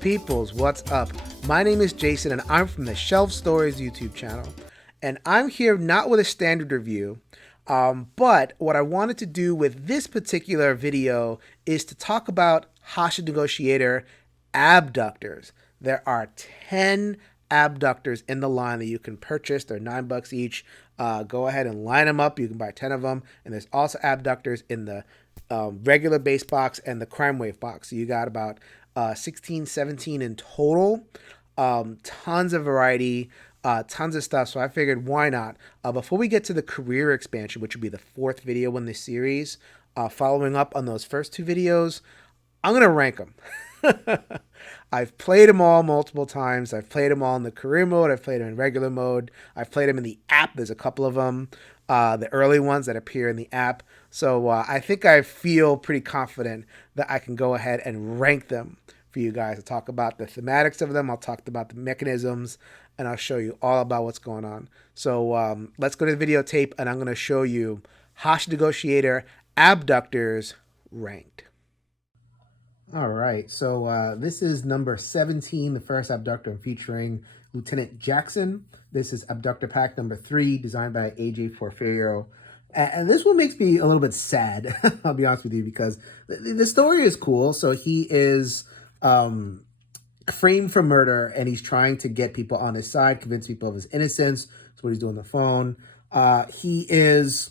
peoples, what's up? My name is Jason and I'm from the Shelf Stories YouTube channel. And I'm here not with a standard review, but what I wanted to do with this particular video is to talk about Hostage Negotiator Abductors. There are 10 abductors in the line that you can purchase. They're $9 each. Go ahead and line them up. You can buy 10 of them. And there's also abductors in the regular base box and the crime wave box. So you got about 16, 17 in total. Tons of variety, tons of stuff. So I figured, why not? Before we get to the career expansion, which will be the 4th video in this series, following up on those first 2 videos, I'm going to rank them. I've played them all multiple times. I've played them all in the career mode. I've played them in regular mode. I've played them in the app. There's a couple of them, the early ones that appear in the app. So I think I feel pretty confident that I can go ahead and rank them for you guys. I'll talk about the thematics of them. I'll talk about the mechanisms, and I'll show you all about what's going on. So let's go to the videotape, and I'm going to show you Hostage Negotiator Abductors ranked. All right, so this is number 17, the first abductor I'm featuring, Lieutenant Jackson. This is abductor pack number 3, designed by AJ Porfirio. And this one makes me a little bit sad, I'll be honest with you, because the story is cool. So he is framed for murder, and he's trying to get people on his side, convince people of his innocence. That's what he's doing on the phone. He's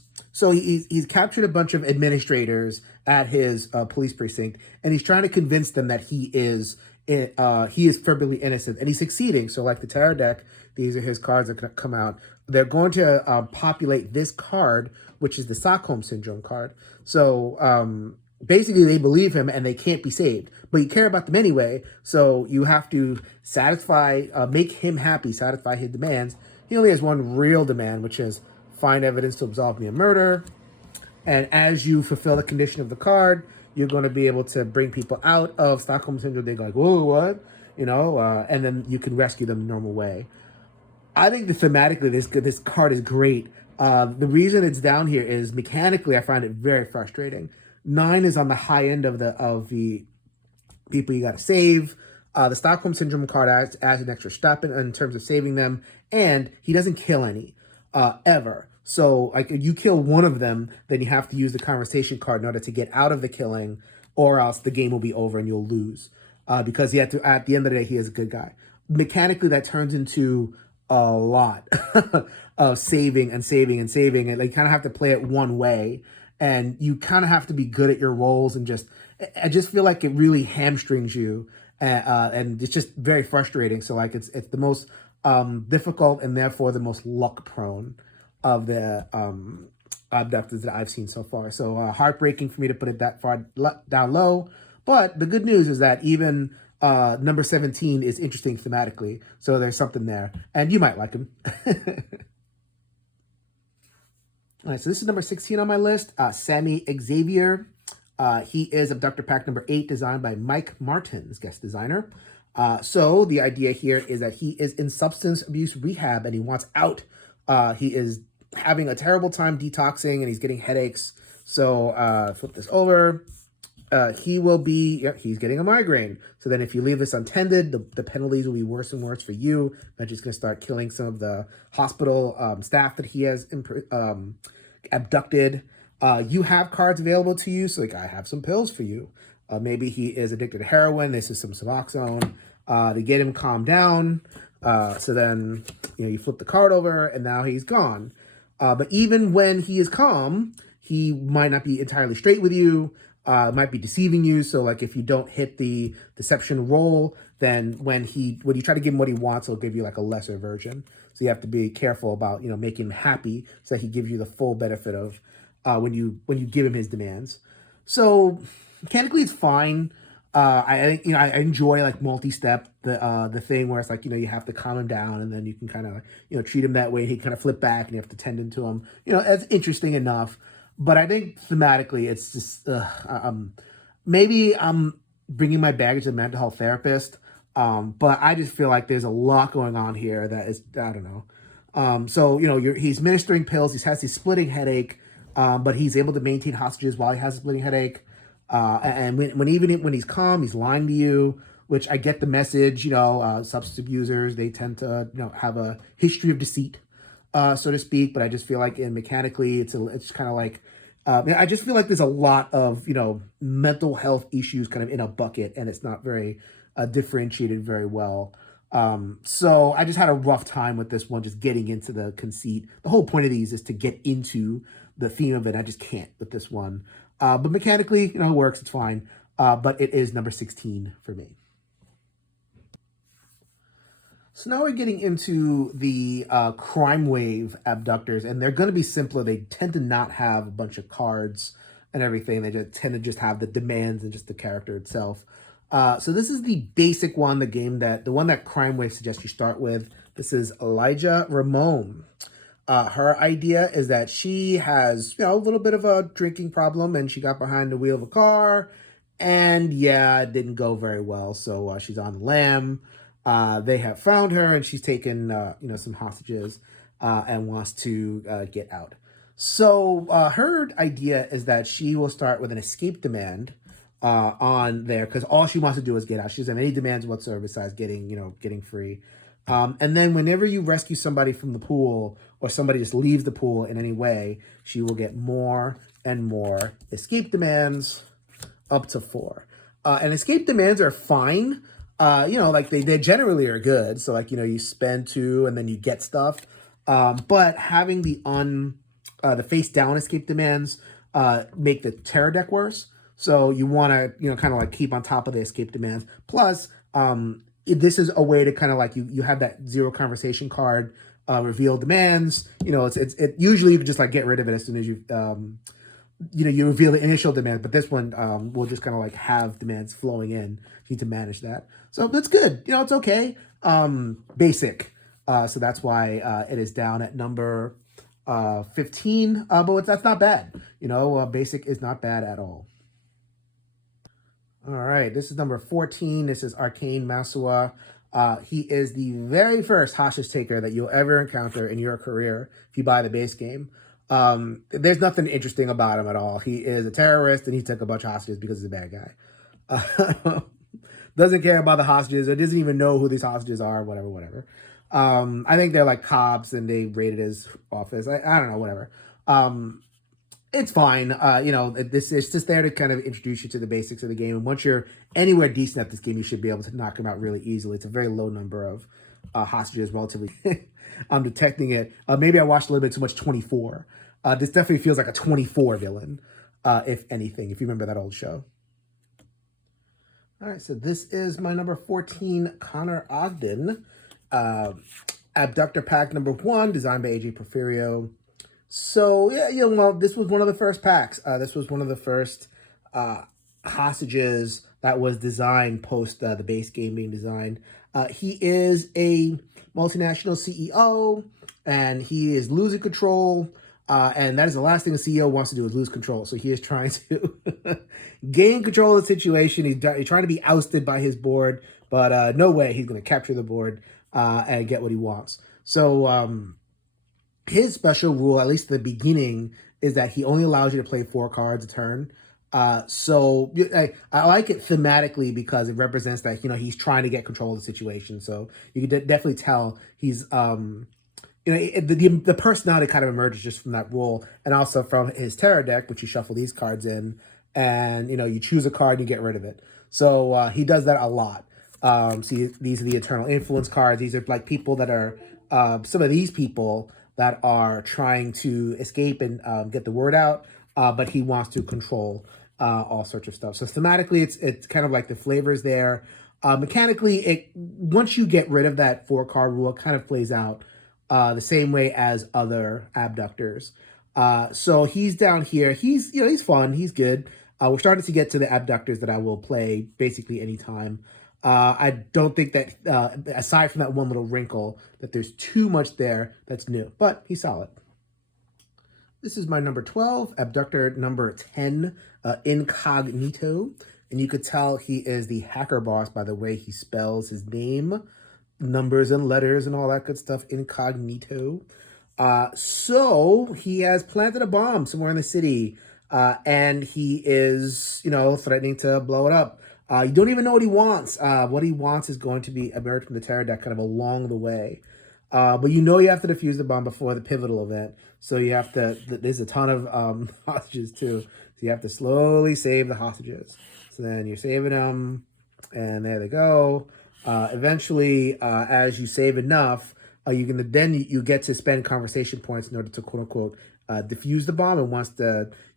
captured a bunch of administrators at his police precinct, and he's trying to convince them that he is perfectly innocent, and he's succeeding. So like the tarot deck, these are his cards that come out. They're going to populate this card, which is the Stockholm Syndrome card. So basically they believe him and they can't be saved, but you care about them anyway. So you have to make him happy, satisfy his demands. He only has one real demand, which is find evidence to absolve me of murder. And as you fulfill the condition of the card, you're going to be able to bring people out of Stockholm Syndrome. They go like, whoa, what? You know, and then you can rescue them the normal way. I think that thematically, this card is great. The reason it's down here is mechanically, I find it very frustrating. 9 is on the high end of the people you got to save. The Stockholm Syndrome card adds an extra step in terms of saving them, and he doesn't kill any ever. So like if you kill one of them, then you have to use the conversation card in order to get out of the killing, or else the game will be over and you'll lose. Because at the end of the day, he is a good guy. Mechanically, that turns into a lot of saving and saving and saving, and you kind of have to play it one way, and you kind of have to be good at your roles, and I just feel like it really hamstrings you, and it's just very frustrating. So like it's the most difficult and therefore the most luck prone of the abductors that I've seen so far. So heartbreaking for me to put it that far down low. But the good news is that even number 17 is interesting thematically. So there's something there. And you might like him. All right, so this is number 16 on my list. SAMMY XAVIER. He is abductor pack number 8, designed by Mike Martins, guest designer. So the idea here is that he is in substance abuse rehab and he wants out. He is having a terrible time detoxing and he's getting headaches. So flip this over. He's getting a migraine. So then if you leave this untended, the penalties will be worse and worse for you. That's just going to start killing some of the hospital staff that he has abducted. You have cards available to you. So like, I have some pills for you. Maybe he is addicted to heroin. This is some Suboxone to get him calmed down. So then, you flip the card over and now he's gone. But even when he is calm, he might not be entirely straight with you, might be deceiving you. So like if you don't hit the deception roll, then when you try to give him what he wants, he'll give you like a lesser version. So you have to be careful about, making him happy so that he gives you the full benefit of when you give him his demands. So mechanically it's fine. I enjoy like multi-step, the thing where it's like, you have to calm him down and then you can kind of, treat him that way. He kind of flip back and you have to tend into him. It's interesting enough, but I think thematically it's just, maybe I'm bringing my baggage to a mental health therapist. But I just feel like there's a lot going on here that is, I don't know. So, he's administering pills. He has this splitting headache, but he's able to maintain hostages while he has a splitting headache. And when he's calm, he's lying to you. which I get the message. You know, substance abusers, they tend to, you know, have a history of deceit, so to speak. But I just feel like mechanically, it's kind of like, I just feel like there's a lot of, you know, mental health issues kind of in a bucket, and it's not very differentiated very well. So I just had a rough time with this one, just getting into the conceit. The whole point of these is to get into the theme of it. I just can't with this one. But mechanically, you know, it works. It's fine. But it is number 16 for me. So now we're getting into the crime wave abductors, and they're going to be simpler. They tend to not have a bunch of cards and everything. They just tend to just have the demands and just the character itself. So this is the basic one, the one that crime wave suggests you start with. This is Elijah Ramone. Her idea is that she has, you know, a little bit of a drinking problem, and she got behind the wheel of a car, and yeah, it didn't go very well. So she's on the lam. They have found her, and she's taken, you know, some hostages, and wants to get out. So her idea is that she will start with an escape demand on there, because all she wants to do is get out. She doesn't have any demands whatsoever besides getting free. And then whenever you rescue somebody from the pool, or somebody just leaves the pool in any way, she will get more and more escape demands, up to 4. And escape demands are fine. You know, like they generally are good. So like, you know, you spend 2 and then you get stuff. But having the face down escape demands make the terror deck worse. So you want to, you know, kind of like keep on top of the escape demands. Plus, this is a way to kind of like, you have that 0 conversation card, reveal demands. You know, it usually you can just like get rid of it as soon as you, you know, you reveal the initial demand. But this one will just kind of like have demands flowing in. You need to manage that. So that's good. You know, it's okay. Basic. So that's why it is down at number 15. But that's not bad. You know, basic is not bad at all. All right, this is number 14. This is ARKAYNE MASSVA. He is the very first hostage taker that you'll ever encounter in your career if you buy the base game. There's nothing interesting about him at all. He is a terrorist, and he took a bunch of hostages because he's a bad guy. Doesn't care about the hostages, or doesn't even know who these hostages are, whatever. I think they're like cops, and they raided his office. I don't know, whatever. It's fine. You know, this is just there to kind of introduce you to the basics of the game. And once you're anywhere decent at this game, you should be able to knock him out really easily. It's a very low number of hostages, relatively. I'm detecting it. Maybe I watched a little bit too much 24. This definitely feels like a 24 villain, if anything, if you remember that old show. All right, so this is my number 14, CONOR OGDEN. Abductor pack number 1, designed by AJ Porfirio. So, yeah, you know, well, this was one of the first packs. This was one of the first hostages that was designed post the base game being designed. He is a multinational CEO, and he is losing control. And that is the last thing a CEO wants to do, is lose control. So he is trying to gain control of the situation. He's trying to be ousted by his board, but no way he's going to capture the board and get what he wants. So his special rule, at least at the beginning, is that he only allows you to play 4 cards a turn. So I like it thematically because it represents that, you know, he's trying to get control of the situation. So you can definitely tell he's, you know, the personality kind of emerges just from that role, and also from his terror deck, which you shuffle these cards in, and, you know, you choose a card and you get rid of it. So he does that a lot. See, these are the Eternal Influence cards. These are like people that are, some of these people that are trying to escape and get the word out, but he wants to control all sorts of stuff. So thematically, it's kind of like the flavors there. Mechanically, once you get rid of that 4-card rule, it kind of plays out the same way as other abductors. So he's down here. He's, you know, he's fun. He's good. We're starting to get to the abductors that I will play basically anytime. I don't think that, aside from that one little wrinkle, that there's too much there that's new, but he's solid. This is my number 12, abductor number 10, Incognito. And you could tell he is the hacker boss by the way he spells his name, numbers and letters and all that good stuff, Incognito. So he has planted a bomb somewhere in the city, and he is, you know, threatening to blow it up. You don't even know what he wants. What he wants is going to be emerged from the terror deck kind of along the way. But you know you have to defuse the bomb before the pivotal event. So you have to, there's a ton of hostages too. So you have to slowly save the hostages. So then you're saving them, and there they go. Eventually, as you save enough, you can then you get to spend conversation points in order to quote unquote defuse the bomb. And once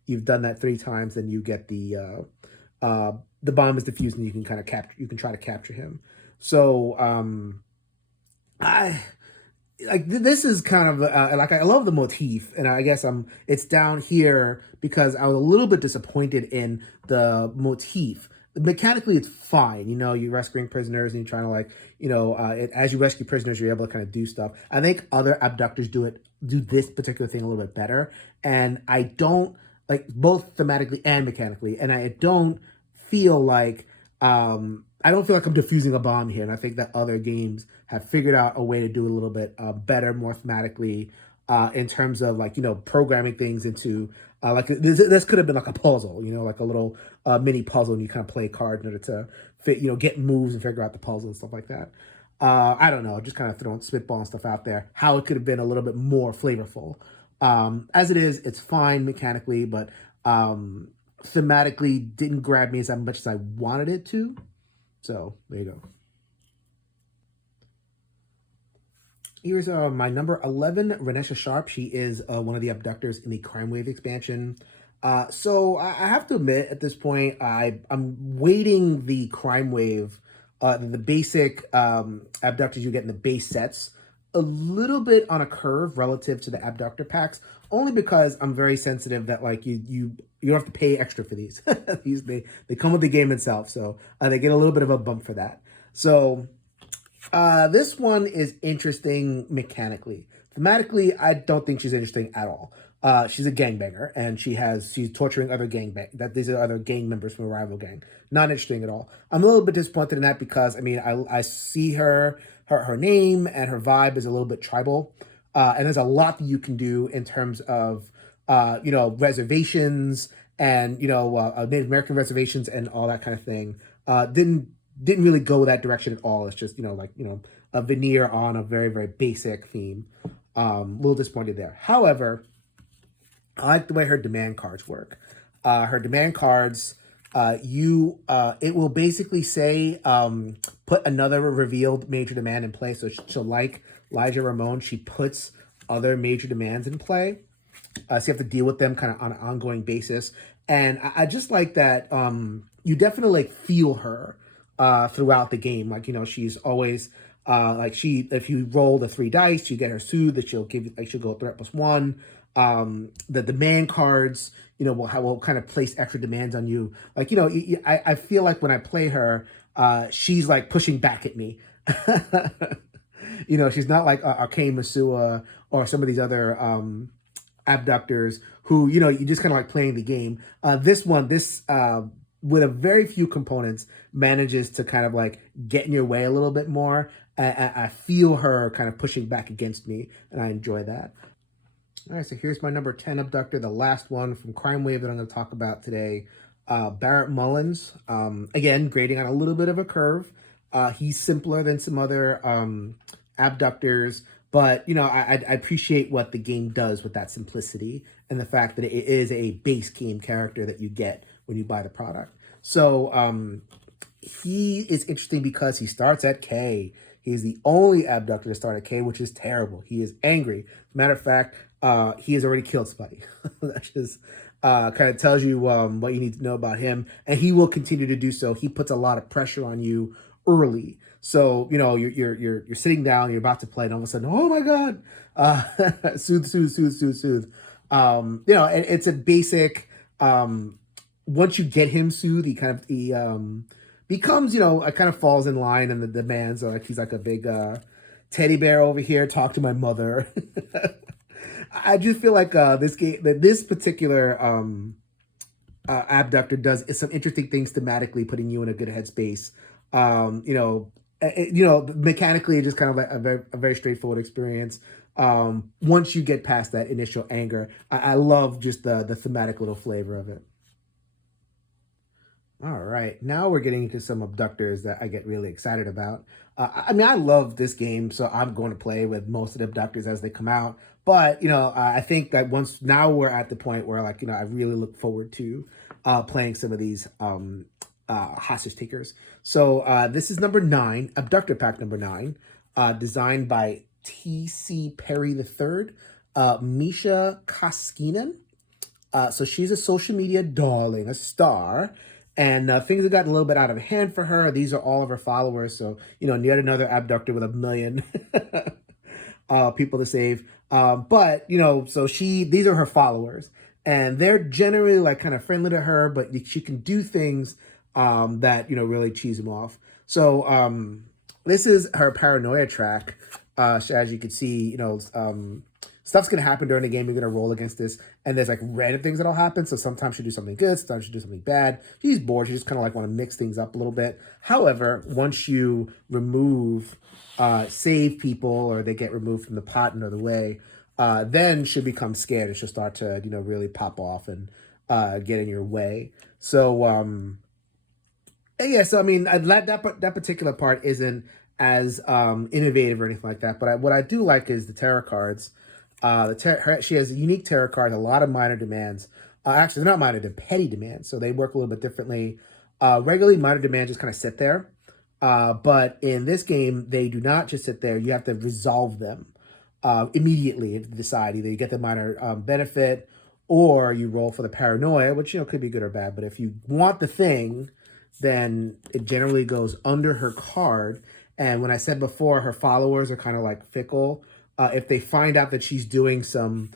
you've done that 3 times, then you get the bomb is defused, and you can kind of try to capture him. So this is kind of like, I love the motif, and I guess it's down here because I was a little bit disappointed in the motif. Mechanically, it's fine. You know, you're rescuing prisoners and you're trying to, like, you know, as you rescue prisoners, you're able to kind of do stuff. I think other abductors do this particular thing a little bit better, and I don't like, both thematically and mechanically, and I don't feel like I'm defusing a bomb here. And I think that other games have figured out a way to do a little bit better, more thematically, in terms of, like, you know, programming things into like this could have been like a puzzle, you know, like a little mini puzzle, and you kind of play cards in order to fit, you know, get moves and figure out the puzzle and stuff like that. I don't know, just kind of throwing spitballing stuff out there, how it could have been a little bit more flavorful. As it is, it's fine mechanically, but thematically didn't grab me as much as I wanted it to. So there you go. Here's my number 11, RENESHA Sharp. She is one of the abductors in the Crime Wave expansion. So I have to admit, at this point, I'm weighting the Crime Wave, the basic abductors you get in the base sets, a little bit on a curve relative to the abductor packs, only because I'm very sensitive that, like, you don't have to pay extra for these. They come with the game itself, so they get a little bit of a bump for that. So this one is interesting mechanically. Thematically, I don't think she's interesting at all. She's a gangbanger, and she's torturing other these are other gang members from a rival gang. Not interesting at all. I'm a little bit disappointed in that because, I mean, I see her name and her vibe is a little bit tribal, and there's a lot that you can do in terms of you know, reservations and, you know, Native American reservations and all that kind of thing. Didn't really go that direction at all. It's just, you know, like, you know, a veneer on a very, very basic theme. A little disappointed there. However, I like the way her demand cards work. Her demand cards, it will basically say, put another revealed major demand in play. So like Elijah Ramone, she puts other major demands in play. So you have to deal with them kind of on an ongoing basis. And I just like that you definitely, like, feel her throughout the game. Like, you know, she's always like, if you roll the 3 dice, you get her soothe, that she'll go threat +1. The demand cards, you know, will kind of place extra demands on you. Like, you know, I feel like when I play her, she's like pushing back at me. You know, she's not like ARKAYNE MASSVA or some of these other abductors who, you know, you just kind of like playing the game. This with a very few components, manages to kind of like get in your way a little bit more. I feel her kind of pushing back against me, and I enjoy that. All right, so here's my number 10 abductor, the last one from Crime Wave that I'm going to talk about today. BARRETT MULLINS. Again, grading on a little bit of a curve. He's simpler than some other abductors, but, you know, I appreciate what the game does with that simplicity and the fact that it is a base game character that you get when you buy the product. So he is interesting because he starts at K. He's the only abductor to start at K, which is terrible. He is angry. Matter of fact, he has already killed somebody. That just kind of tells you what you need to know about him, and he will continue to do so. He puts a lot of pressure on you early. So, you know, you're sitting down, you're about to play, and all of a sudden, oh my God, soothe. You know, it's a basic. Once you get him soothed, he becomes, you know, it kind of falls in line, and the demands are like he's like a big teddy bear over here. Talk to my mother. I just feel like this particular abductor does some interesting things thematically, putting you in a good headspace. You know, mechanically, just kind of like a very straightforward experience. Once you get past that initial anger, I love just the thematic little flavor of it. All right, now we're getting into some abductors that I get really excited about. I mean, I love this game, so I'm going to play with most of the abductors as they come out. But, I think that once now we're at the point where, like, I really look forward to playing some of these hostage takers. So this is number 9, Abductor Pack number 9, designed by T.C. Perry III, MISHA Koskinen. So she's a social media darling, a star, and things have gotten a little bit out of hand for her. These are all of her followers, so yet another abductor with a million people to save. But so these are her followers, and they're generally like kind of friendly to her, but she can do things that really cheese them off. So this is her paranoia track. As you can see, stuff's gonna happen during the game. You're gonna roll against this, and there's like random things that'll happen. So sometimes she'll do something good, sometimes she'll do something bad. She's bored. She just kind of like want to mix things up a little bit. However, once you remove, save people, or they get removed from the pot and out of the way, then she'll become scared and she'll start to really pop off and get in your way. So yeah. So I mean, that particular part isn't as innovative or anything like that. But what I do like is the tarot cards. She has unique tarot cards, a lot of minor demands. Actually, they're not minor, they're petty demands, so they work a little bit differently. Regularly, minor demands just kind of sit there. But in this game, they do not just sit there. You have to resolve them immediately if you decide. Either you get the minor benefit or you roll for the paranoia, which could be good or bad. But if you want the thing, then it generally goes under her card. And when I said before, her followers are kind of like fickle. If they find out that she's doing some,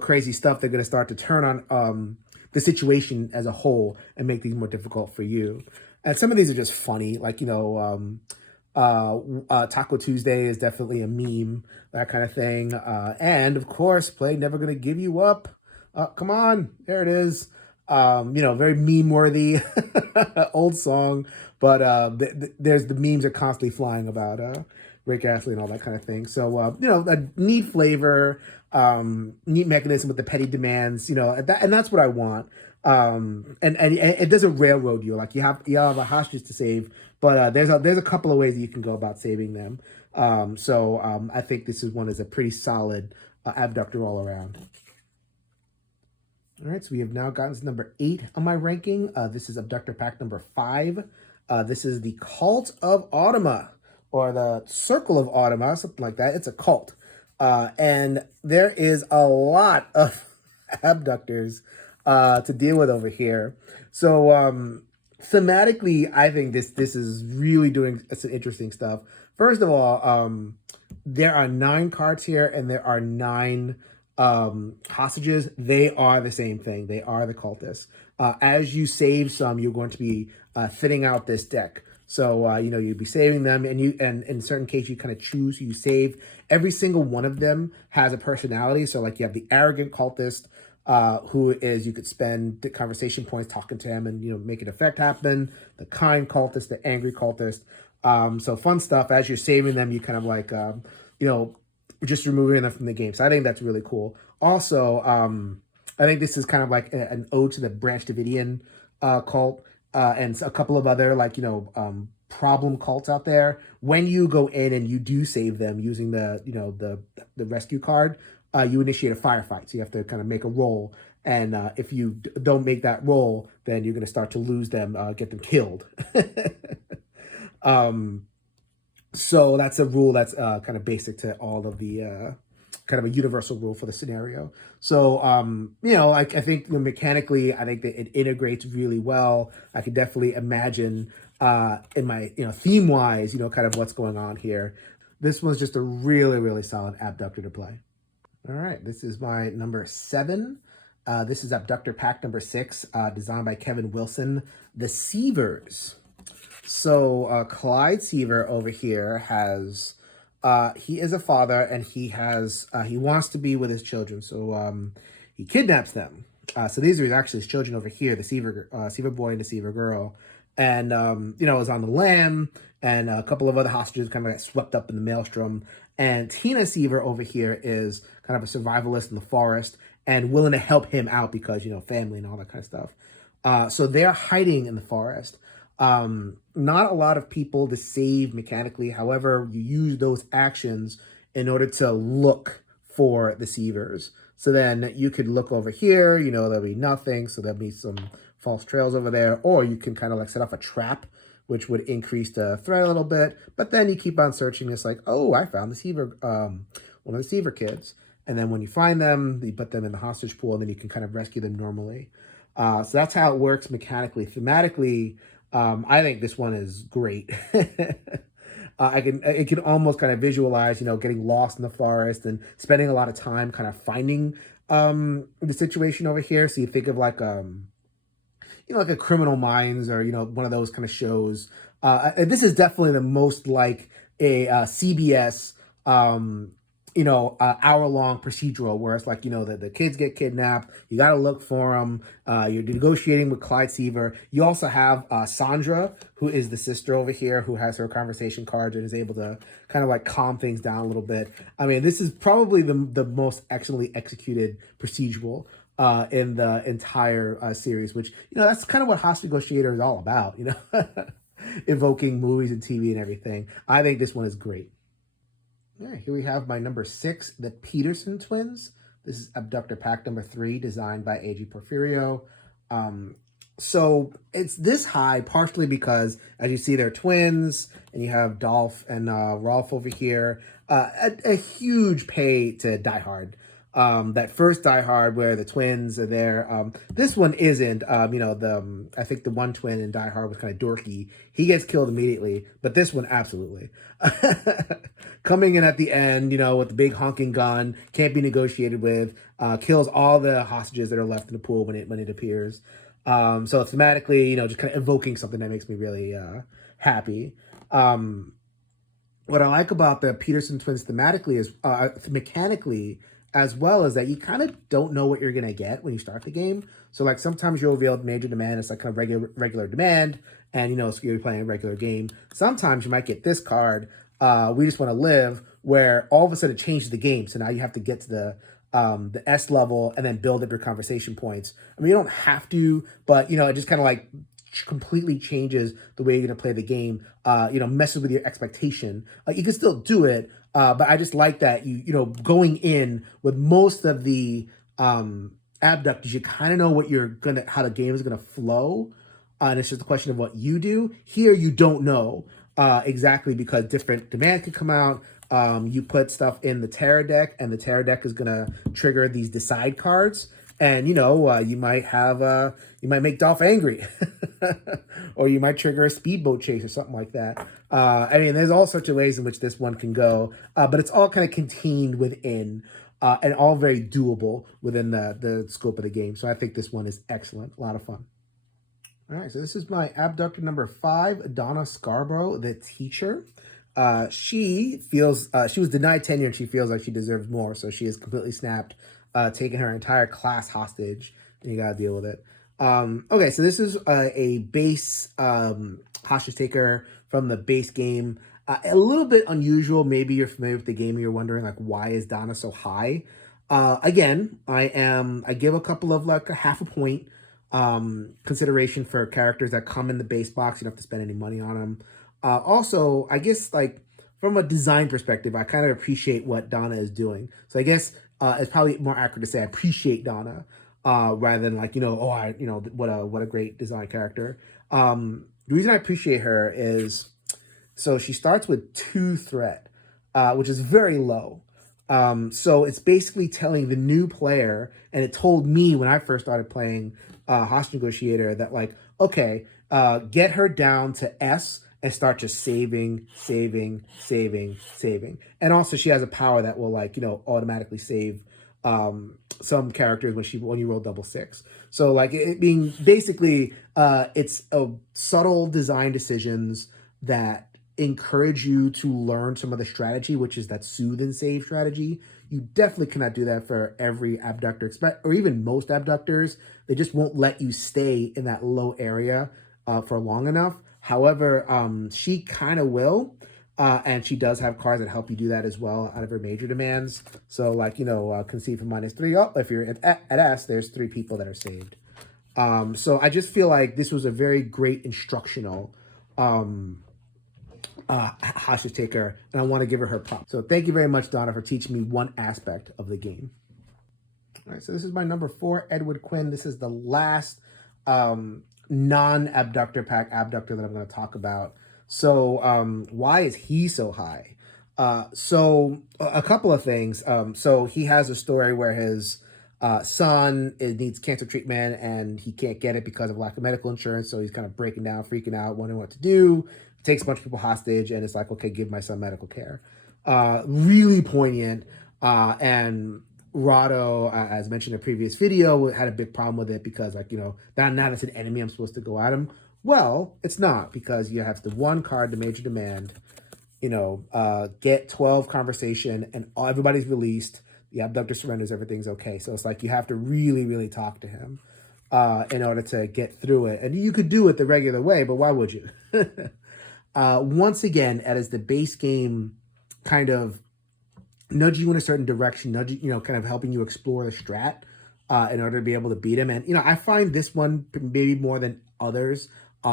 crazy stuff, they're going to start to turn on the situation as a whole and make things more difficult for you. And some of these are just funny, like, Taco Tuesday is definitely a meme, that kind of thing. And of course, play Never Gonna Give You Up. Come on, there it is. Very meme-worthy old song, but there's the memes are constantly flying about Rick Astley and all that kind of thing. So, a neat flavor, neat mechanism with the petty demands, and that's what I want. And it doesn't railroad you. Like you have a hostage to save, but there's a couple of ways that you can go about saving them. I think this one is a pretty solid abductor all around. All right, so we have now gotten to number 8 on my ranking. This is Abductor Pack number 5. This is the Cult of AUTOMA, or the Circle of AUTOMA, something like that. It's a cult. And there is a lot of abductors to deal with over here. So thematically, I think this is really doing some interesting stuff. First of all, there are 9 cards here, and there are 9 hostages. They are the same thing. They are the cultists. As you save some, you're going to be fitting out this deck. So, you'd be saving them, and in certain cases, you kind of choose who you save. Every single one of them has a personality. So, like, you have the arrogant cultist, who is, you could spend the conversation points talking to him and, make an effect happen. The kind cultist, the angry cultist. So fun stuff. As you're saving them, you kind of like, just removing them from the game. So I think that's really cool. Also, I think this is kind of like an ode to the Branch Davidian cult, and a couple of other problem cults out there. When you go in and you do save them using the rescue card, you initiate a firefight. So you have to kind of make a roll, and if you don't make that roll, then you're going to start to lose them, get them killed. So that's a rule that's kind of basic to all of the kind of a universal rule for the scenario. So, I think mechanically, I think that it integrates really well. I could definitely imagine in my, theme wise, kind of what's going on here. This one's just a really, really solid abductor to play. All right, this is my number 7. This is Abductor Pack number 6, designed by Kevin Wilson, the SEAVERs. So Clyde Seaver over here has, he is a father, and he wants to be with his children. So he kidnaps them. So these are actually his children over here, the Seaver boy and the Seaver girl. And, is on the lam, and a couple of other hostages kind of got swept up in the maelstrom. And Tina Seaver over here is kind of a survivalist in the forest and willing to help him out because, family and all that kind of stuff. So they're hiding in the forest. Not a lot of people to save mechanically. However, you use those actions in order to look for the Seavers. So then you could look over here, you know, there'll be nothing. So there'll be some false trails over there. Or you can kind of like set off a trap, which would increase the threat a little bit. But then you keep on searching. It's like, oh, I found the Seaver, one of the Seaver kids. And then when you find them, you put them in the hostage pool, and then you can kind of rescue them normally. So that's how it works mechanically. Thematically, I think this one is great. It can almost kind of visualize, you know, getting lost in the forest and spending a lot of time kind of finding the situation over here. So you think of like you know, like a Criminal Minds, or, you know, one of those kind of shows. This is definitely the most like a CBS you know, hour-long procedural where it's like, you know, the kids get kidnapped. You got to look for them. You're negotiating with Clyde Seaver. You also have Sandra, who is the sister over here, who has her conversation cards and is able to kind of like calm things down a little bit. I mean, this is probably the most excellently executed procedural in the entire series, which, you know, that's kind of what Hostage Negotiator is all about, you know, evoking movies and TV and everything. I think this one is great. All right, here we have my number 6, the Pederson twins. This is Abductor Pack number 3, designed by A.G. Porfirio. So it's this high partially because, as you see, they're twins, and you have Dolph and Rolf over here. A huge pay to Die Hard. That first Die Hard where the twins are there. This one isn't. You know, I think the one twin in Die Hard was kind of dorky. He gets killed immediately, but this one absolutely. Coming in at the end, you know, with the big honking gun, can't be negotiated with, kills all the hostages that are left in the pool when it appears. So thematically, you know, just kind of evoking something that makes me really happy. What I like about the Pederson twins thematically is mechanically, as well as that you kind of don't know what you're going to get when you start the game. So like sometimes you'll reveal major demand. It's like kind of regular demand. And, you know, so you're playing a regular game. Sometimes you might get this card, We Just Want to Live, where all of a sudden it changes the game. So now you have to get to the S level and then build up your conversation points. I mean, you don't have to, but, you know, it just kind of like completely changes the way you're going to play the game, you know, messes with your expectation. You can still do it, but I just like that you know, going in with most of the abductors, you kind of know what how the game is gonna flow, and it's just a question of what you do. Here, you don't know exactly, because different demand can come out. You put stuff in the terror deck, and the terror deck is gonna trigger these decide cards. And, you know, you might have, you might make Dolph angry, or you might trigger a speedboat chase or something like that. I mean, there's all sorts of ways in which this one can go, but it's all kind of contained within, and all very doable within the scope of the game. So I think this one is excellent, a lot of fun. All right, so this is my abductor number 5, Donna Scarborough, the teacher. She feels, she was denied tenure, and she feels like she deserves more, so she is completely snapped, taking her entire class hostage, and you gotta deal with it. Okay, so this is a base hostage taker from the base game. A little bit unusual. Maybe you're familiar with the game and you're wondering, like, why is Donna so high? Again, I give a couple of, like, a half a point consideration for characters that come in the base box. You don't have to spend any money on them. Also, I guess, like, from a design perspective, I kind of appreciate what Donna is doing. So I guess it's probably more accurate to say I appreciate Donna, rather than, like, you know, oh, you know, what a great design character. The reason I appreciate her is, so she starts with 2 threat, which is very low. So it's basically telling the new player, and it told me when I first started playing Hostage Negotiator, that, like, okay, get her down to S and start just saving. And also she has a power that will, like, you know, automatically save some characters when you roll double 6. So, like, it being basically, it's a subtle design decisions that encourage you to learn some of the strategy, which is that soothe and save strategy. You definitely cannot do that for every abductor, or even most abductors. They just won't let you stay in that low area for long enough. However, she kind of will, and she does have cards that help you do that as well out of her major demands. So, like, you know, concede for -3. Oh, if you're at S, there's 3 people that are saved. So I just feel like this was a very great instructional hostage taker, and I want to give her props. So thank you very much, Donna, for teaching me one aspect of the game. All right, so this is my number 4, Edward Quinn. This is the last non-abductor pack abductor that I'm going to talk about. So why is he so high? So a couple of things. So he has a story where his son needs cancer treatment and he can't get it because of lack of medical insurance. So he's kind of breaking down, freaking out, wondering what to do. Takes a bunch of people hostage, and it's like, okay, give my son medical care. Really poignant. And Rado, as mentioned in a previous video, had a big problem with it because, like, you know, now it's an enemy, I'm supposed to go at him. Well, it's not, because you have the one card, the major demand, you know, get 12 conversation, and everybody's released. The abductor surrenders, everything's okay. So it's like you have to really, really talk to him in order to get through it. And you could do it the regular way, but why would you? Once again, as the base game kind of nudge you in a certain direction, kind of helping you explore the strat in order to be able to beat him. And, you know, I find this one maybe more than others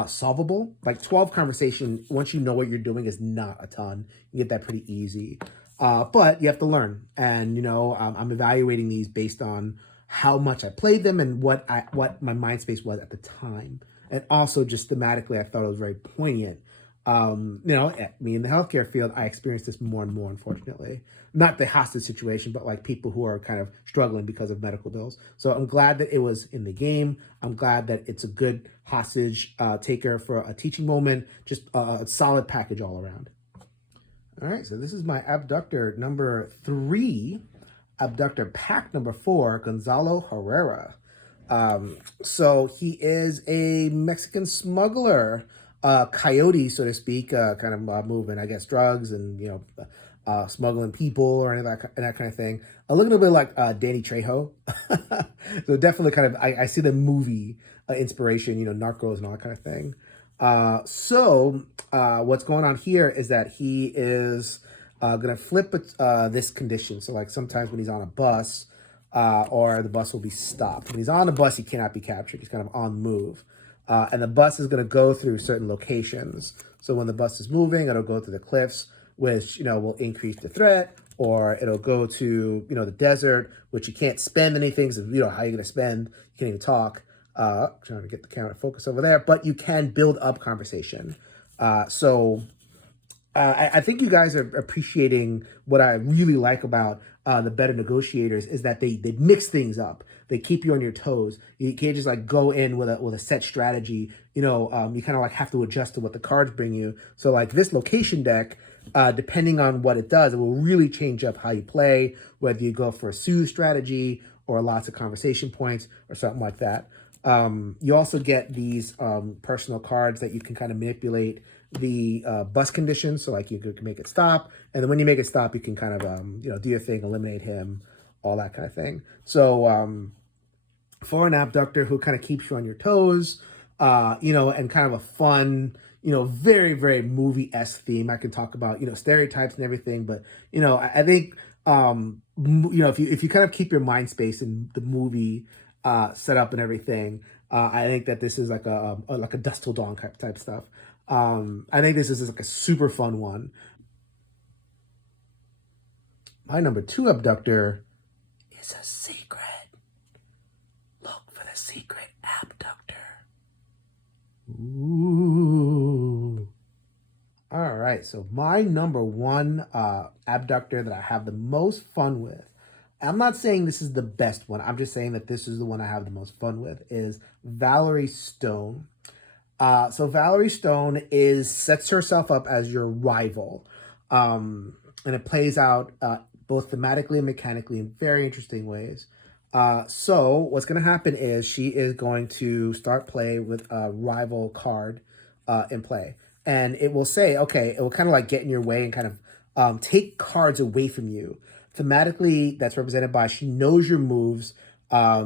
solvable. Like 12 conversation, once you know what you're doing, is not a ton. You get that pretty easy. But you have to learn. And, you know, I'm evaluating these based on how much I played them and what my mind space was at the time. And also just thematically, I thought it was very poignant. You know, me in the healthcare field, I experience this more and more, unfortunately. Not the hostage situation, but like people who are kind of struggling because of medical bills. So I'm glad that it was in the game. I'm glad that it's a good hostage taker for a teaching moment. Just a solid package all around. All right, so this is my abductor number 3, abductor pack number 4, Gonzalo Herrera. So he is a Mexican smuggler, coyote, so to speak, kind of moving, I guess, drugs and, you know, smuggling people or any of that kind of thing. A little bit like Danny Trejo. So definitely kind of, I see the movie inspiration, you know, Narcos and all that kind of thing. So what's going on here is that he is going to flip this condition. So like sometimes when he's on a bus or the bus will be stopped. When he's on the bus, he cannot be captured. He's kind of on the move. And the bus is going to go through certain locations. So when the bus is moving, it'll go through the cliffs, which, you know, will increase the threat, or it'll go to, you know, the desert, which you can't spend anything. So, you know, how are you going to spend? You can't even talk. Trying to get the camera focus over there, but you can build up conversation. So I think you guys are appreciating what I really like about the Better Negotiators is that they mix things up. They keep you on your toes. You can't just like go in with a set strategy. You know, you kind of like have to adjust to what the cards bring you. So like this location deck, depending on what it does, it will really change up how you play, whether you go for a soothe strategy or lots of conversation points or something like that. You also get these personal cards that you can kind of manipulate the bus conditions. So like you can make it stop. And then when you make it stop, you can kind of, you know, do your thing, eliminate him, all that kind of thing. So for an abductor who kind of keeps you on your toes, you know, and kind of a fun, you know, very, very movie-esque theme. I can talk about, you know, stereotypes and everything, but, you know, I think, you know, if you kind of keep your mind space in the movie set up and everything, I think that this is like a Dusk Till Dawn type stuff. I think this is like a super fun one. My number 2 abductor is a secret. Look for the secret abductor. Ooh. All right, so my number 1 abductor that I have the most fun with, I'm not saying this is the best one, I'm just saying that this is the one I have the most fun with, is Valerie Stone. So Valerie Stone sets herself up as your rival. And it plays out both thematically and mechanically in very interesting ways. So what's going to happen is she is going to start play with a rival card in play. And it will say, okay, it will kind of like get in your way and kind of take cards away from you. Thematically, that's represented by she knows your moves.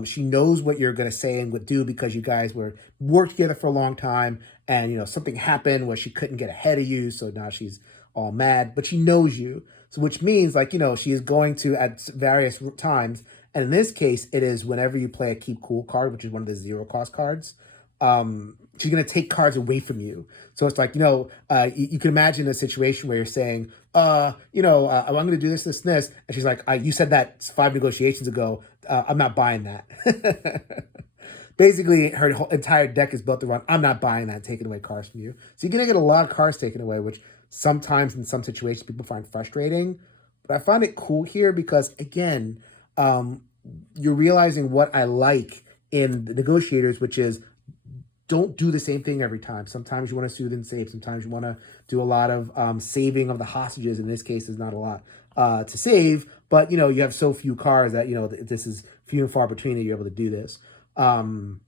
She knows what you're going to say and would do because you guys worked together for a long time. And, you know, something happened where she couldn't get ahead of you. So now she's all mad, but she knows you. So which means, like, you know, she is going to at various times And in this case, it is whenever you play a keep cool card, which is one of the 0 cost cards, she's going to take cards away from you. So it's like, you can imagine a situation where you're saying, I'm going to do this, this, and this. And she's like, you said that 5 negotiations ago. I'm not buying that. Basically, her whole entire deck is built around, I'm not buying that, taking away cards from you. So you're going to get a lot of cards taken away, which sometimes in some situations people find frustrating. But I find it cool here because, again, you're realizing what I like in the negotiators, which is don't do the same thing every time. Sometimes you want to soothe and save. Sometimes you want to do a lot of saving of the hostages. In this case, there's not a lot to save, but, you have so few cards that, this is few and far between that you're able to do this. So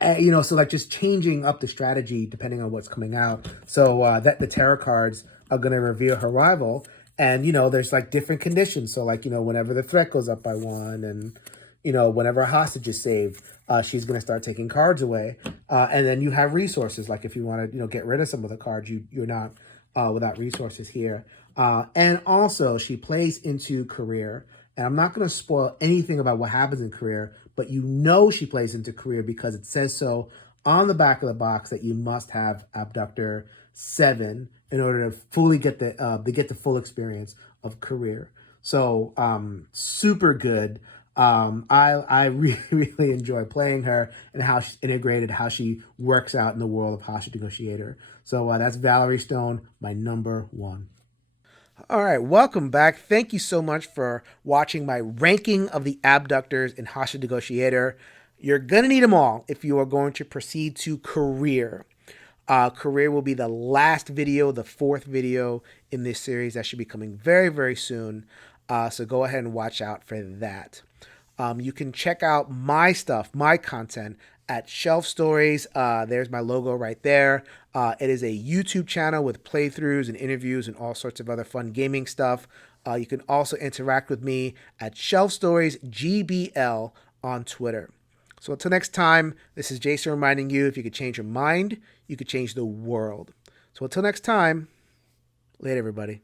like just changing up the strategy depending on what's coming out. So that the tarot cards are going to reveal her rival. And, there's like different conditions. So like, whenever the threat goes up by 1 and, whenever a hostage is saved, she's going to start taking cards away. And then you have resources. Like if you want to, get rid of some of the cards, you're not without resources here. And also she plays into career. And I'm not going to spoil anything about what happens in career, but she plays into career because it says so on the back of the box that you must have Abductor 7 in order to fully get the full experience of career. So super good. I really enjoy playing her and how she's integrated, how she works out in the world of Hostage Negotiator. So that's Valerie Stone, my #1. All right, welcome back. Thank you so much for watching my ranking of the Abductors in Hostage Negotiator. You're going to need them all if you are going to proceed to career. Career will be the last video, the 4th video in this series. That should be coming very, very soon. So go ahead and watch out for that. You can check out my stuff, my content at Shelf Stories. There's my logo right there. It is a YouTube channel with playthroughs and interviews and all sorts of other fun gaming stuff. You can also interact with me at Shelf Stories GBL on Twitter. So until next time, this is Jason reminding you, if you could change your mind, you could change the world. So until next time, later everybody.